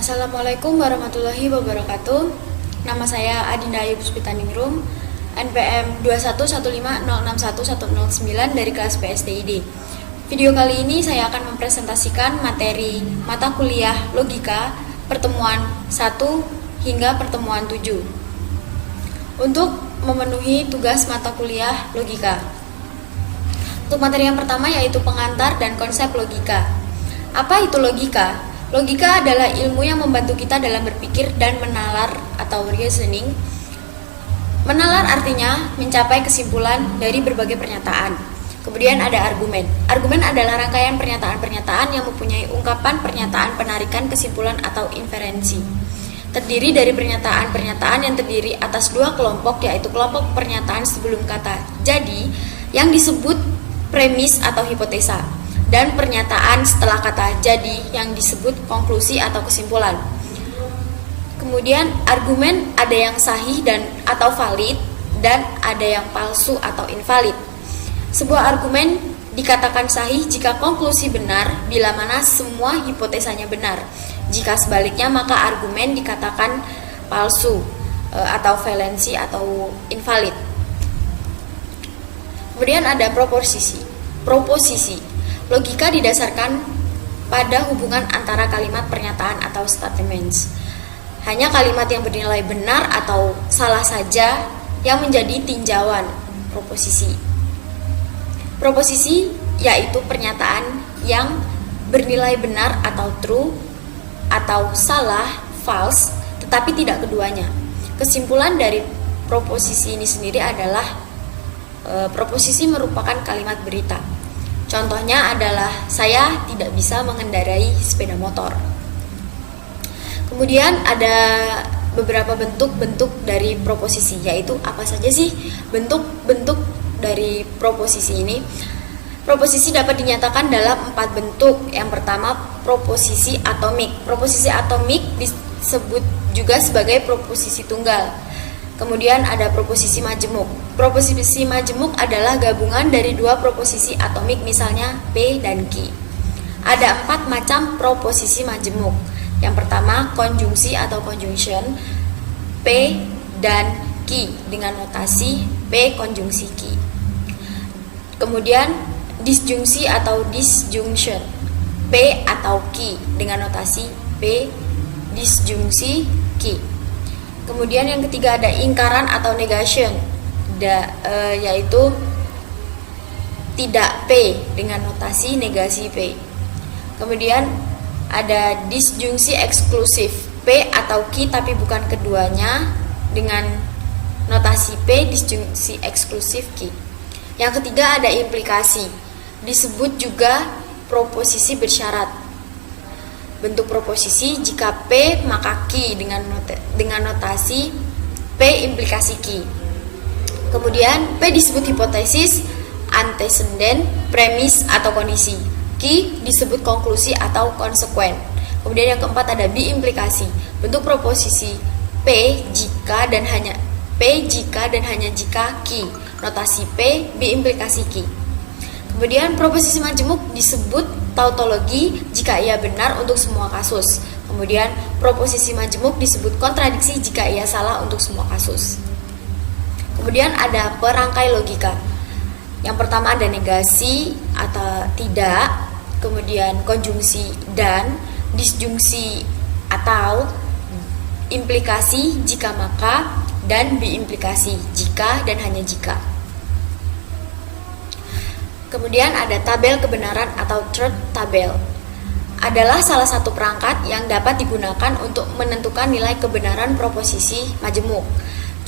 Assalamualaikum warahmatullahi wabarakatuh. Nama saya Adinda Ayu Puspitaningrum, NPM 21150611109 dari kelas PSTID. Video kali ini saya akan mempresentasikan materi mata kuliah logika pertemuan 1 hingga pertemuan 7. Untuk memenuhi tugas mata kuliah logika. Untuk materi yang pertama yaitu pengantar dan konsep logika. Apa itu logika? Logika adalah ilmu yang membantu kita dalam berpikir dan menalar atau reasoning. Menalar artinya mencapai kesimpulan dari berbagai pernyataan. Kemudian ada argumen. Argumen adalah rangkaian pernyataan-pernyataan yang mempunyai ungkapan pernyataan penarikan kesimpulan atau inferensi. Terdiri dari pernyataan-pernyataan yang terdiri atas dua kelompok, yaitu kelompok pernyataan sebelum kata jadi yang disebut premis atau hipotesa, dan pernyataan setelah kata jadi yang disebut konklusi atau kesimpulan. Kemudian argumen ada yang sahih dan atau valid dan ada yang palsu atau invalid. Sebuah argumen dikatakan sahih jika konklusi benar bila mana semua hipotesanya benar. Jika sebaliknya maka argumen dikatakan palsu atau valensi atau invalid. Kemudian ada proposisi. Logika didasarkan pada hubungan antara kalimat pernyataan atau statements. Hanya kalimat yang bernilai benar atau salah saja yang menjadi tinjauan proposisi. Proposisi yaitu pernyataan yang bernilai benar atau true atau salah, false, tetapi tidak keduanya. Kesimpulan dari proposisi ini sendiri adalah proposisi merupakan kalimat berita. Contohnya adalah saya tidak bisa mengendarai sepeda motor. Kemudian ada beberapa bentuk-bentuk dari proposisi, yaitu apa saja sih bentuk-bentuk dari proposisi ini? Proposisi dapat dinyatakan dalam 4 bentuk. Yang pertama, proposisi atomik. Proposisi atomik disebut juga sebagai proposisi tunggal. Kemudian ada proposisi majemuk. Proposisi majemuk adalah gabungan dari dua proposisi atomik, misalnya P dan Q. Ada 4 macam proposisi majemuk. Yang pertama, konjungsi atau conjunction, P dan Q dengan notasi P konjungsi Q. Kemudian disjungsi atau disjunction, P atau Q dengan notasi P disjungsi Q. Kemudian yang ketiga ada ingkaran atau negation, yaitu tidak P dengan notasi negasi P. Kemudian ada disjungsi eksklusif, P atau Q tapi bukan keduanya dengan notasi P disjungsi eksklusif Q. Yang ketiga ada implikasi, disebut juga proposisi bersyarat. Bentuk proposisi jika P maka Q dengan notasi P implikasi Q. Kemudian P disebut hipotesis, antecedent, premis atau kondisi. Q disebut konklusi atau konsekuen. Kemudian yang keempat ada B implikasi. Bentuk proposisi P jika dan hanya jika Q. Notasi P B implikasi Q. Kemudian proposisi majemuk disebut tautologi jika ia benar untuk semua kasus. Kemudian proposisi majemuk disebut kontradiksi jika ia salah untuk semua kasus. Kemudian ada perangkai logika. Yang pertama ada negasi atau tidak, kemudian konjungsi dan, disjungsi atau, implikasi jika maka, dan biimplikasi jika dan hanya jika. Kemudian ada tabel kebenaran atau truth table. Adalah salah satu perangkat yang dapat digunakan untuk menentukan nilai kebenaran proposisi majemuk.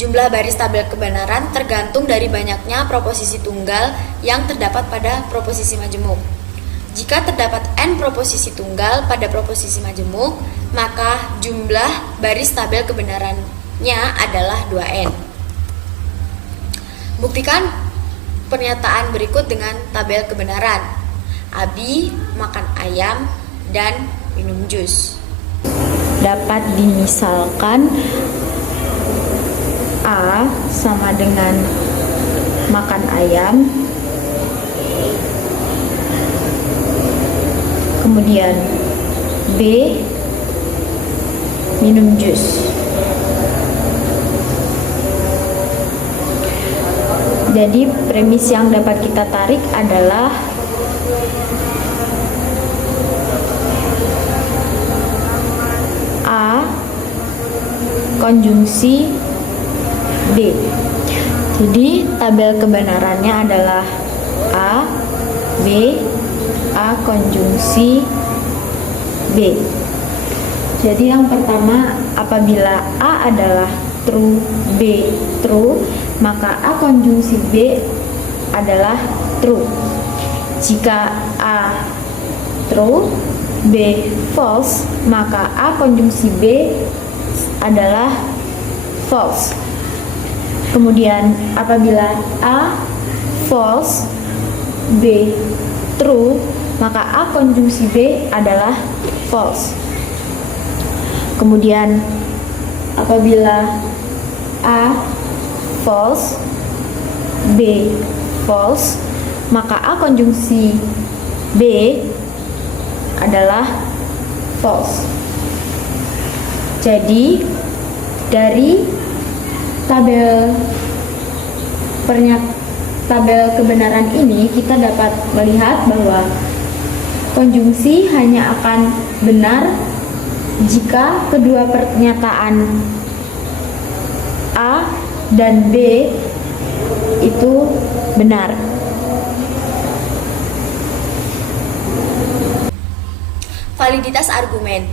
Jumlah baris tabel kebenaran tergantung dari banyaknya proposisi tunggal yang terdapat pada proposisi majemuk. Jika terdapat n proposisi tunggal pada proposisi majemuk, maka jumlah baris tabel kebenarannya adalah 2n. Buktikan pernyataan berikut dengan tabel kebenaran. Abi makan ayam dan minum jus. Dapat dimisalkan A sama dengan makan ayam, kemudian B minum jus. Jadi premis yang dapat kita tarik adalah A konjungsi B. Jadi tabel kebenarannya adalah A, B, A konjungsi B. Jadi yang pertama, apabila A adalah true, B true, maka A konjungsi B adalah true. Jika A true, B false, maka A konjungsi B adalah false. Kemudian apabila A false, B true, maka A konjungsi B adalah false. Kemudian apabila A false, B false, maka A konjungsi B adalah false. Jadi dari tabel kebenaran ini kita dapat melihat bahwa konjungsi hanya akan benar jika kedua pernyataan A dan B itu benar. Validitas argumen.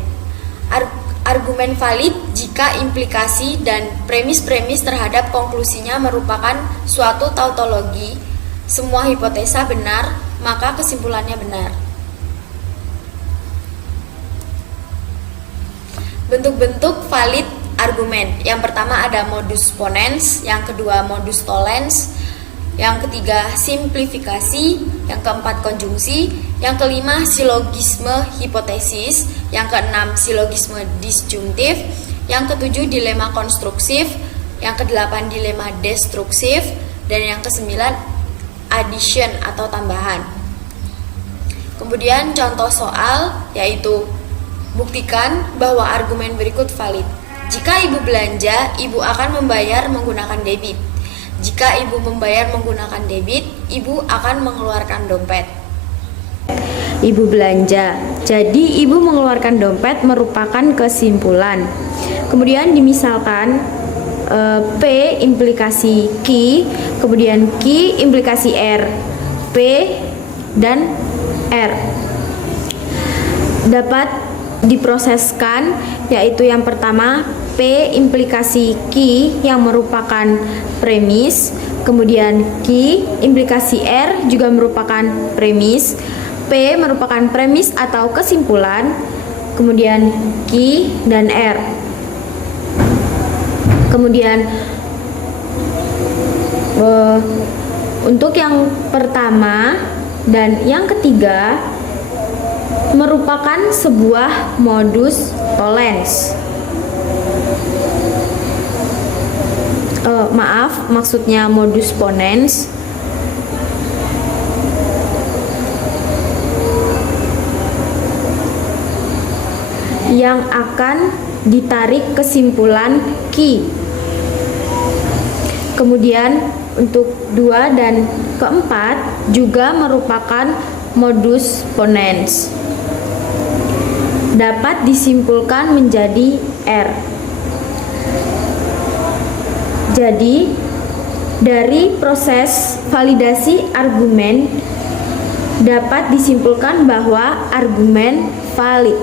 Argumen valid jika implikasi dan premis-premis terhadap konklusinya merupakan suatu tautologi, semua hipotesa benar, maka kesimpulannya benar. Bentuk-bentuk valid argumen. Yang pertama ada modus ponens, yang kedua modus tollens, yang ketiga simplifikasi, yang keempat konjungsi, yang kelima silogisme hipotesis, yang keenam silogisme disjungtif, yang ketujuh dilema konstruksif, yang kedelapan dilema destruksif, dan yang kesembilan addition atau tambahan. Kemudian contoh soal yaitu buktikan bahwa argumen berikut valid. Jika ibu belanja, ibu akan membayar menggunakan debit. Jika ibu membayar menggunakan debit, ibu akan mengeluarkan dompet. Ibu belanja, jadi ibu mengeluarkan dompet merupakan kesimpulan. Kemudian dimisalkan P implikasi Q, kemudian Q implikasi R, P dan R dapat diproseskan, yaitu yang pertama P implikasi Q yang merupakan premis, kemudian Q implikasi R juga merupakan premis, P merupakan premis atau kesimpulan, kemudian Q dan R. Kemudian untuk yang pertama dan yang ketiga merupakan sebuah modus tollens. Maksudnya modus ponens. Yang akan ditarik kesimpulan Q. Kemudian untuk 2 dan keempat juga merupakan modus ponens. Dapat disimpulkan menjadi R. Jadi, dari proses validasi argumen dapat disimpulkan bahwa argumen valid.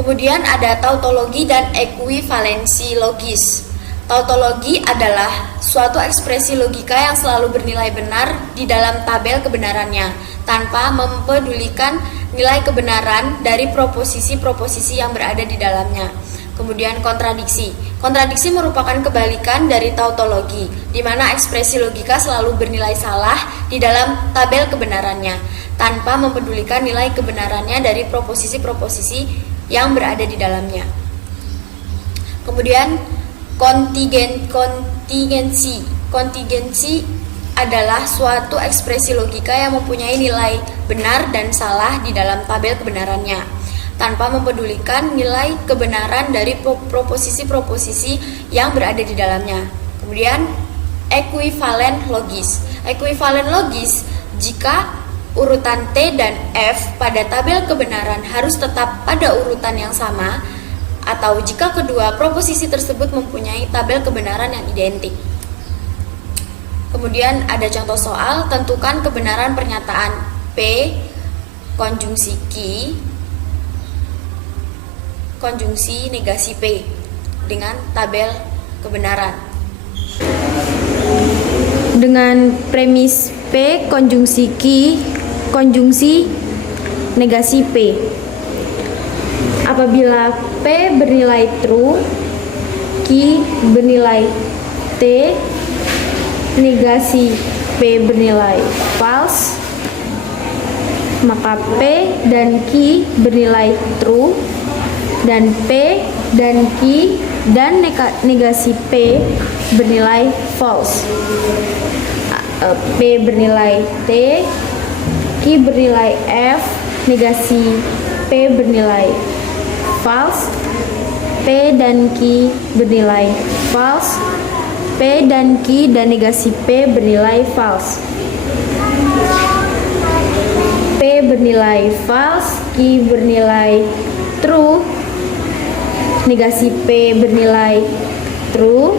Kemudian ada tautologi dan ekuivalensi logis. Tautologi adalah suatu ekspresi logika yang selalu bernilai benar di dalam tabel kebenarannya, tanpa mempedulikan nilai kebenaran dari proposisi-proposisi yang berada di dalamnya. Kemudian kontradiksi. Kontradiksi merupakan kebalikan dari tautologi, di mana ekspresi logika selalu bernilai salah di dalam tabel kebenarannya, tanpa mempedulikan nilai kebenarannya dari proposisi-proposisi yang berada di dalamnya. Kemudian kontingensi. Kontingensi adalah suatu ekspresi logika yang mempunyai nilai benar dan salah di dalam tabel kebenarannya, tanpa mempedulikan nilai kebenaran dari proposisi-proposisi yang berada di dalamnya. Kemudian, ekuivalen logis. Ekuivalen logis jika urutan T dan F pada tabel kebenaran harus tetap pada urutan yang sama, atau jika kedua proposisi tersebut mempunyai tabel kebenaran yang identik. Kemudian ada contoh soal, tentukan kebenaran pernyataan P konjungsi Q konjungsi negasi P dengan tabel kebenaran. Dengan premis P konjungsi Q konjungsi negasi P. Apabila P bernilai true, Q bernilai T, negasi P bernilai false, maka P dan Q bernilai true, dan P dan Q dan negasi P bernilai false. P bernilai T, Q bernilai F, negasi P bernilai false, P dan Q bernilai false, P dan Q dan negasi P bernilai false. P bernilai false, Q bernilai true, negasi P bernilai true,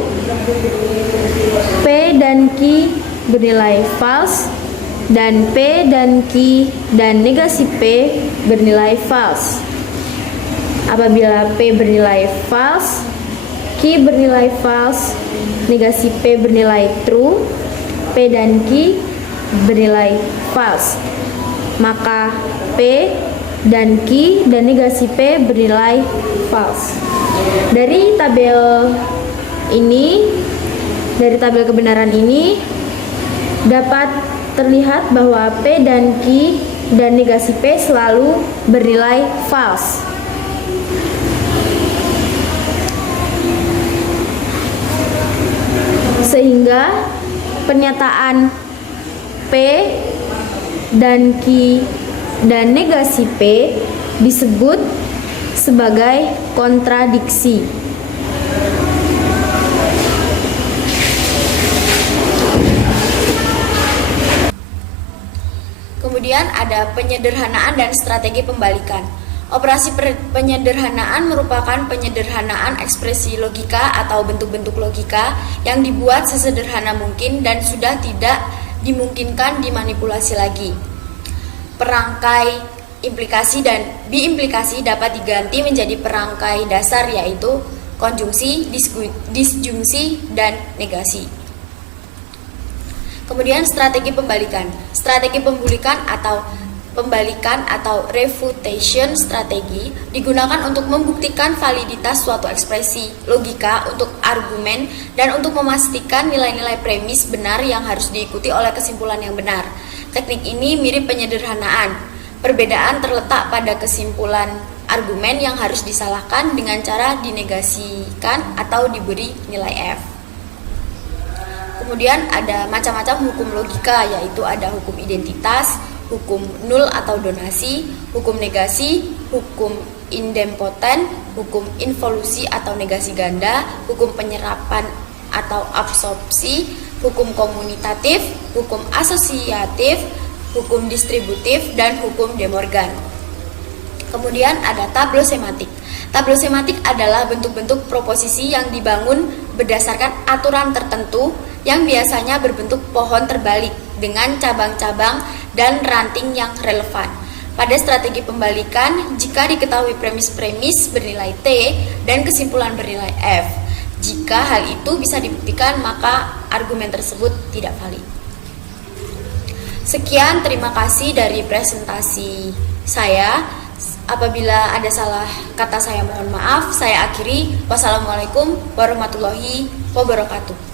P dan Q bernilai false, dan P dan Q dan negasi P bernilai false. Apabila P bernilai false, Q bernilai false, negasi P bernilai true, P dan Q bernilai false, maka P dan Q dan negasi P bernilai false. Dari tabel kebenaran ini dapat terlihat bahwa P dan Q dan negasi P selalu bernilai false. Sehingga pernyataan P dan Q dan negasi P disebut sebagai kontradiksi. Kemudian ada penyederhanaan dan strategi pembalikan. Operasi penyederhanaan merupakan penyederhanaan ekspresi logika atau bentuk-bentuk logika yang dibuat sesederhana mungkin dan sudah tidak dimungkinkan dimanipulasi lagi. Perangkai implikasi dan biimplikasi dapat diganti menjadi perangkai dasar, yaitu konjungsi, disjungsi, dan negasi. Kemudian strategi pembalikan. Strategi pembalikan atau refutation strategi digunakan untuk membuktikan validitas suatu ekspresi logika untuk argumen dan untuk memastikan nilai-nilai premis benar yang harus diikuti oleh kesimpulan yang benar. Teknik ini mirip penyederhanaan. Perbedaan terletak pada kesimpulan argumen yang harus disalahkan dengan cara dinegasikan atau diberi nilai F. Kemudian ada macam-macam hukum logika, yaitu ada hukum identitas, hukum nul atau donasi, hukum negasi, hukum idempoten, hukum involusi atau negasi ganda, hukum penyerapan atau absorpsi, hukum komutatif, hukum asosiatif, hukum distributif, dan hukum De Morgan. Kemudian ada tablo sematik. Tablo sematik adalah bentuk-bentuk proposisi yang dibangun berdasarkan aturan tertentu yang biasanya berbentuk pohon terbalik dengan cabang-cabang dan ranting yang relevan. Pada strategi pembalikan, jika diketahui premis-premis bernilai T dan kesimpulan bernilai F, jika hal itu bisa dibuktikan, maka argumen tersebut tidak valid. Sekian, terima kasih dari presentasi saya. Apabila ada salah kata saya mohon maaf. Saya akhiri. Wassalamualaikum warahmatullahi wabarakatuh.